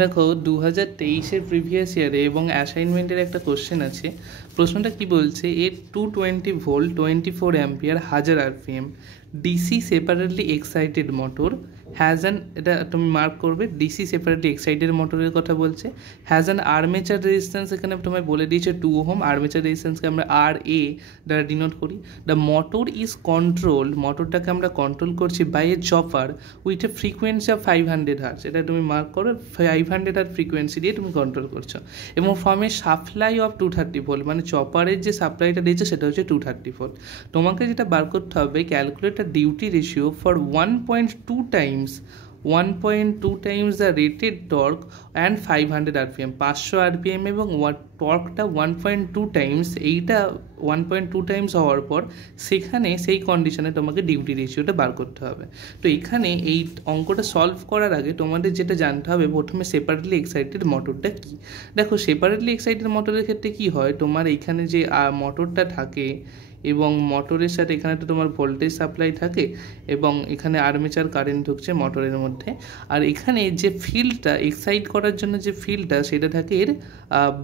দেখো 2023-এর প্রিভিয়াস ইয়ারে এবং অ্যাসাইনমেন্টের একটা কোশ্চেন আছে। প্রশ্নটা কি বলছে, এ 220 volt 24 ampere 1000 RPM DC separately excited motor has an, এটা তুমি মার্ক করবে, ডিসি সেপারেটলি এক্সাইটেড মোটরের কথা বলছে, হ্যাজ অ্যান আর্মেচার রেজিস্ট্যান্স, এখানে তোমায় বলে দিয়েছে 2 ওহম। আর্মেচার রেজিস্ট্যান্সকে আমরা আর এ দ্বারা ডিনোট করি। দ্য মোটর ইজ কন্ট্রোল, মোটরটাকে আমরা কন্ট্রোল করছি by a chopper with a frequency of 500 hertz, এটা তুমি মার্ক করো, 500 হার্টজ ফ্রিকোয়েন্সি দিয়ে তুমি কন্ট্রোল করছো, এবং from a supply of 230 volt, মানে চপারের যে সাপ্লাইটা দিয়েছে সেটা হচ্ছে 230 ভোল্ট। তোমাকে যেটা বার করতে হবে, calculate duty ratio for 1.2 Times 1.2 Times the rated torque and 500 RPM, 500 RPM এবং টর্কটা 1.2 টাইমস, এইটা 1.2 টাইমস হওয়ার পর সেখানে সেই কন্ডিশনে তোমাকে ডিউটি রেশিওটা বার করতে হবে। তো এখানে এই অঙ্কটা সলভ করার আগে তোমাদের যেটা জানতে হবে, প্রথমে সেপারেটলি এক্সাইটেড মোটরটা কী। দেখো সেপারেটলি এক্সাইটেড মোটরের ক্ষেত্রে কী হয়, তোমার এইখানে যে মোটরটা থাকে এবং মোটরের সাথে এখানে তো তোমার ভোল্টেজ সাপ্লাই থাকে এবং এখানে আর্মেচার কারেন্ট ঢুকছে মোটরের মধ্যে, আর এখানে যে ফিল্ডটা এক্সাইট করার জন্য যে ফিল্ডটা সেটা থাকে এর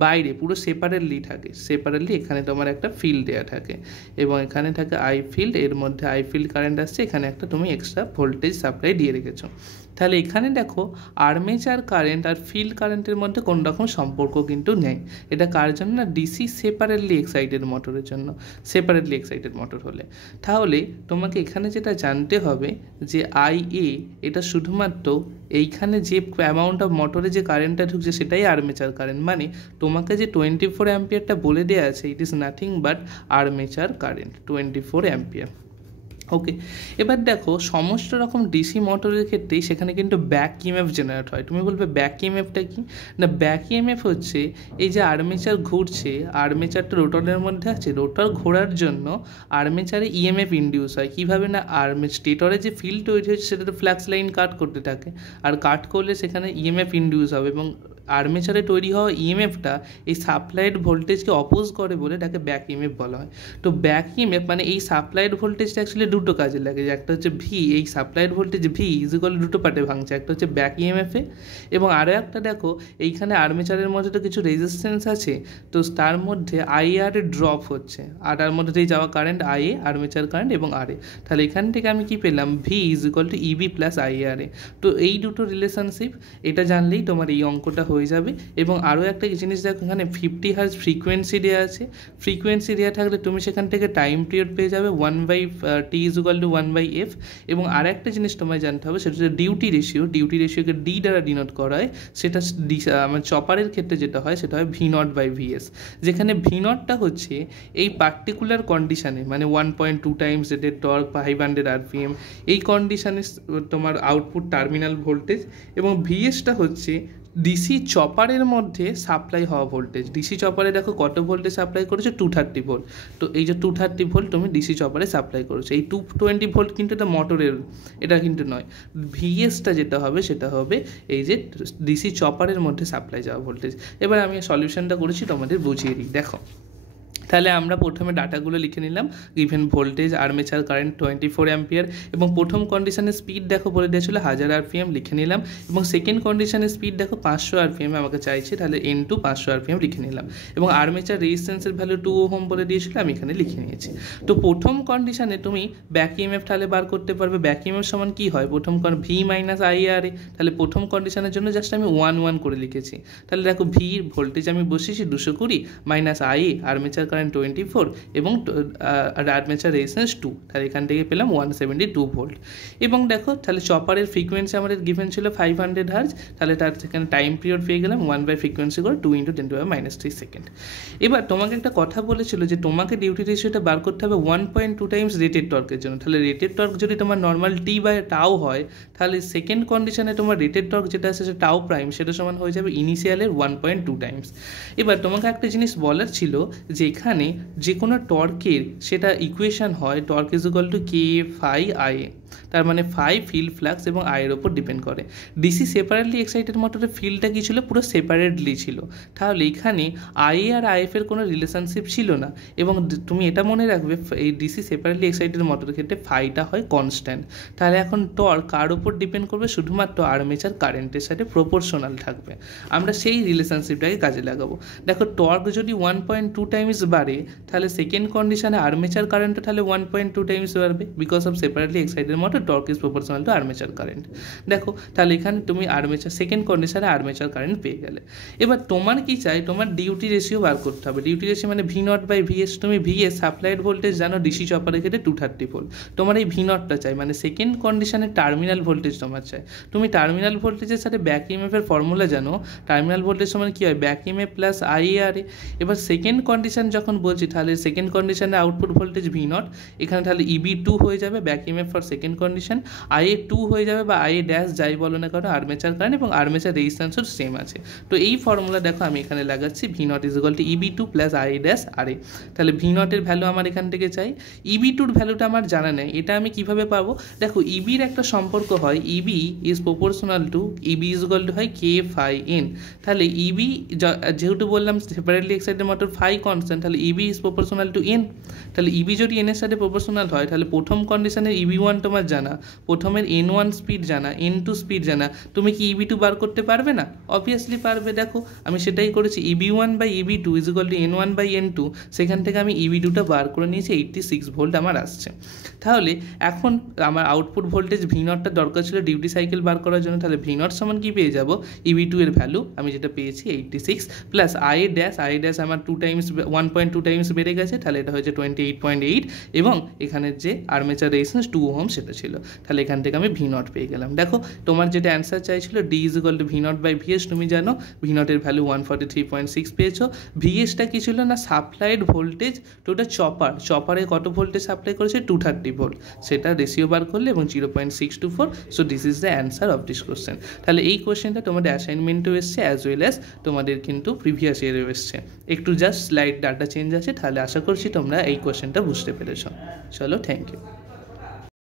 বাইরে, পুরো সেপারেটলি থাকে, সেপারেটলি এখানে তোমার একটা ফিল্ড দেওয়া থাকে এবং এখানে থাকে আই ফিল্ড, এর মধ্যে আই ফিল্ড কারেন্ট আসছে, এখানে একটা তুমি এক্সট্রা ভোল্টেজ সাপ্লাই দিয়ে রেখেছো। তাহলে এখানে দেখো আর্মেচার কারেন্ট আর ফিল্ড কারেন্টের মধ্যে কোনো রকম সম্পর্ক কিন্তু নেই। এটা কার জন্য না, ডিসি সেপারেটলি এক্সাইটেড মোটরের জন্য। সেপারেটলি এক্সাইটেড মোটর হলে তাহলে তোমাকে এখানে যেটা জানতে হবে যে আই এ এটা শুধুমাত্র এইখানে যে অ্যামাউন্ট অফ মোটরে যে কারেন্টটা ঢুকছে সেটাই আর্মেচার কারেন্ট, মানে তোমাকে যে 24 অ্যাম্পিয়ারটা বলে দেওয়া আছে it is nothing but armature current 24 ampere. Okay, এবার দেখো সমস্ত রকম ডিসি মোটরের ক্ষেত্রেই সেখানে কিন্তু ব্যাক ইএমএফ জেনারেট হয়। তুমি বলবে ব্যাক ইএমএফটা কি না, ব্যাক ইএমএফ হচ্ছে এই যে আর্মেচার ঘুরছে, আর্মেচারটা রোটরের মধ্যে আছে, রোটর ঘোরার জন্য আর্মেচারে ইএমএফ ইন্ডিউস হয়। কীভাবে না, স্টেটরে যে ফিল্ড তৈরি হচ্ছে সেটা তো ফ্লাক্স লাইন কাট করতে থাকে, আর কাট করলে সেখানে ইএমএফ ইন্ডিউস হবে এবং আর্মেচারে তৈরি হওয়া ইএমএফটা এই সাপ্লাইড ভোল্টেজকে অপোজ করে বলে এটাকে ব্যাক ইএমএফ বলা হয়। তো ব্যাক ইএমএফ মানে এই সাপ্লাইড ভোল্টেজটা অ্যাকচুয়ালি দুটো কাজে লাগে, একটা হচ্ছে ভি, এই সাপ্লাইড ভোল্টেজ ভি ইজিক্যাল দুটো পার্টে ভাঙছে, একটা হচ্ছে ব্যাক ইএমএফে এবং আরও একটা দেখো এইখানে আর্মেচারের মধ্যে তো কিছু রেজিস্ট্যান্স আছে, তো তার মধ্যে আইআর ড্রপ হচ্ছে আর তার মধ্যে দিয়ে যাওয়া কারেন্ট আইএ, আর্মেচার কারেন্ট এবং আরএ। তাহলে এখান থেকে আমি কি পেলাম, V equal to EB plus IRA. তো এই দুটো রিলেশনশিপ এটা জানলেই তোমার এই অঙ্কটা হয়ে যাবে। এবং আরও একটা জিনিস দেখো, এখানে 50 হার্জ ফ্রিকোয়েন্সি দেওয়া আছে, ফ্রিকোয়েন্সি দেওয়া থাকলে তুমি সেখান থেকে টাইম পিরিয়ড পেয়ে যাবে 1/t=1/f। এবং আর একটা জিনিস তোমায় জানতে হবে, সেটা হচ্ছে ডিউটি রেশিও, ডিউটি রেশিওকে ডি দ্বারা ডিনোট করা হয়, সেটা আমার চপারের ক্ষেত্রে যেটা হয় সেটা হয় V0/Vs, যেখানে V0টা হচ্ছে এই পার্টিকুলার কন্ডিশানে, মানে 1.2 টাইমস রেটেড টর্ক, 500 আরপিএম, এই কন্ডিশানে তোমার আউটপুট টার্মিনাল ভোল্টেজ, এবং ভিএসটা হচ্ছে ডিসি চপারের মধ্যে সাপ্লাই হওয়া ভোল্টেজ। ডিসি চপারে দেখো কত ভোল্টেজ সাপ্লাই করেছে, 230 ভোল্ট। তো এই যে 230 ভোল্ট তুমি ডিসি চপারে সাপ্লাই করেছো, এই 220 ভোল্ট কিন্তু এটা মোটরের, এটা কিন্তু নয়। ভিএসটা যেটা হবে সেটা হবে এই যে ডিসি চপারের মধ্যে সাপ্লাই যাওয়া ভোল্টেজ। এবার আমি সলিউশনটা করেছি, তোমাদের বুঝিয়ে দিই। দেখো তাহলে আমরা প্রথমে ডাটাগুলো লিখে নিলাম, given voltage, armature current 24 ampere, এবং প্রথম কন্ডিশনের স্পিড দেখো বলে দিয়েছিল 1000 আরপিএম, লিখে নিলাম। এবং সেকেন্ড কন্ডিশনের স্পিড দেখো 500 আরপিএম আমাকে চাইছে, তাহলে N2 500 আরপিএম লিখে নিলাম। এবং আর্মেচার রেজিস্ট্যান্সের ভ্যালু 2 ওহম বলে দিয়েছিল, আমি এখানে লিখে নিয়েছি। তো প্রথম কন্ডিশনে তুমি ব্যাক ইএমএফ তাহলে বার করতে পারবে। ব্যাক ইএমএফ সমান কী হয়, প্রথম ভি মাইনাস আইআরএ, তাহলে প্রথম কন্ডিশনের জন্য জাস্ট আমি 1 করে লিখেছি। তাহলে দেখো ভি ভোল্টেজ আমি বসিয়েছি 220 মাইনাস আইএ আর্মেচার কারেন্ট 24 এবং আর্মেচার রেজিস্ট্যান্স 2, তাহলে এখান থেকে পেলাম 172 ভোল্ট। এবং দেখো তাহলে চপারের ফ্রিকোয়েন্সি আমাদের গিভেন ছিল 500 হার্জ, তাহলে তার সেখানে টাইম পিরিয়ড পেয়ে গেলাম 1 ফ্রিকোয়েন্সি করে 2 × 10⁻³ সেকেন্ড। এবার তোমাকে একটা কথা বলেছিল যে তোমাকে ডিউটি রেশিওটা বার করতে হবে 1.2 টাইমস রেটেড টর্কের জন্য। তাহলে রেটেড টর্ক যদি তোমার নর্মাল T/টাও হয়, তাহলে সেকেন্ড কন্ডিশনে তোমার রেটেড টর্ক যেটা আছে সেটা টাও প্রাইম, সেটা সমান হয়ে যাবে ইনিশিয়ালের 1.2 টাইমস। এবার তোমাকে একটা জিনিস বলার ছিল যে এখানে যে কোনো টর্কের সেটা ইকুয়েশান হয় torque is equal to K phi IA। তার মানে ফাই ফিল্ড ফ্লাক্স এবং আয়ের ওপর ডিপেন্ড করে। ডিসি সেপারেটলি এক্সাইটেড মোটরের ফিল্ডটা কী ছিল, পুরো সেপারেটলি ছিল, তাহলে এখানে আইএ আর আইএফের কোনো রিলেশনশিপ ছিল না। এবং তুমি এটা মনে রাখবে এই ডিসি সেপারেটলি এক্সাইটেড মোটরের ক্ষেত্রে ফাইটা হয় কনস্ট্যান্ট। তাহলে এখন টর্ক কার ওপর ডিপেন্ড করবে, শুধুমাত্র আর্মেচার কারেন্টের সাথে প্রপোর্শনাল থাকবে। আমরা সেই রিলেশনশিপটাকে কাজে লাগাবো। দেখো টর্ক যদি 1.2 টাইমস বাড়ে, তাহলে সেকেন্ড কন্ডিশনে আর্মেচার কারেন্টও তাহলে 1.2 টাইমস বাড়বে, because of separately excited motor torque is proportional two armature current. দেখো তাহলে এখানে তুমি আর্মেচার সেকেন্ড কন্ডিশনে আর্মেচার কারেন্ট পেয়ে গেলে। এবার তোমার কি চাই, তোমার ডিউটি রেশিও বার করতে হবে। ডিউটি রেশিও মানে V0/VS। তুমি VS সাপ্লাইড ভোল্টেজ জানো ডিসি চপারের ক্ষেত্রে 230 ভোল্ট, তোমার এই V0টা চাই, মানে সেকেন্ড কন্ডিশনে টার্মিনাল ভোল্টেজ তোমার চাই। তুমি টার্মিনাল ভোল্টেজের সাথে ব্যাক ইএমএফ এর ফর্মুলা জানো, টার্মিনাল ভোল্টেজ সমান কী হয়, ব্যাক ইএমএফ প্লাস IARA। এবার সেকেন্ড কন্ডিশন যখন বলছি, তাহলে সেকেন্ড কন্ডিশনে আউটপুট ভোল্টেজ V0, এখানে তাহলে EB2 হয়ে যাবে back EMF for second condition, IA2 হয়ে যাবে বা IA ড্যাশ যাই বলো না কারণ আর্মেচার কারেন্ট, এবং আর্মেচার রেজিস্ট্যান্সও সেম আছে। তো এই ফর্মুলা দেখো আমি এখানে লাগাচ্ছি, V0 = EB2 plus IA dash RA। তাহলে V0 এর ভ্যালু আমার এখান থেকে চাই, EB2 এর ভ্যালুটা আমার জানা নেই, এটা আমি কিভাবে পাবো, দেখো EB এর একটা সম্পর্ক হয়, EB is proportional to EB হয় K phi N। তাহলে EB যেহেতু বললাম separately excited motor phi constant, তাহলে EB is proportional to N। তাহলে EB যদি N এর সাথে প্রপোর্শনাল হয়, তাহলে প্রথম কন্ডিশনের EB1 তোমার জানা, প্রথমের N1 স্পিড জানা, N2 স্পিড জানা, তুমি কি EB2 বার করতে পারবে না? অবভিয়াসলি পারবে। দেখো আমি সেটাই করেছি, EB1/EB2 = N1/N2, সেখান থেকে আমি EB2টা বার করে নিয়েছি, 86 ভোল্ট আমার আসছে। তাহলে এখন আমার আউটপুট ভোল্টেজ V0টা দরকার ছিল ডিউটি সাইকেল বার করার জন্য, তাহলে V0 সমান কি পেয়ে যাব, EB2 এর ভ্যালু আমি যেটা পেয়েছি 86 প্লাস IA ড্যাশ আমার 1.2 টাইমস বেড়ে গেছে, তাহলে এটা হয়েছে 28.8, এবং এখানের যে আর্মেচার রেজিস্ট্যান্স 2 ওহম সেটা ছিল, তাহলে এখান থেকে আমি V0 পেয়ে গেলাম। দেখো তোমার যেটা অ্যান্সার চাইছিল D = V0/VS, তুমি জানো V0 এর ভ্যালু 143.6 পেয়েছো। VSটা কি ছিল না, সাপ্লাইড ভোল্টেজ, তো ওটা চপারে কত ভোল্টেজ সাপ্লাই করেছে, 230 ভোল্ট, সেটা রেশিও বার করলে এবং 0.624। So this is the answer of this question. তাহলে এই কোশ্চেনটা তোমাদের অ্যাসাইনমেন্টেও এসছে, অ্যাজ ওয়েল অ্যাজ তোমাদের কিন্তু প্রিভিয়াস ইয়ারেও এসছে, একটু জাস্ট স্লাইড ডাটা চেঞ্জ আছে। তাহলে আশা করছি তোমরা এই কোশ্চেনটা বুঝতে পেরেছো। চলো, থ্যাংক ইউ।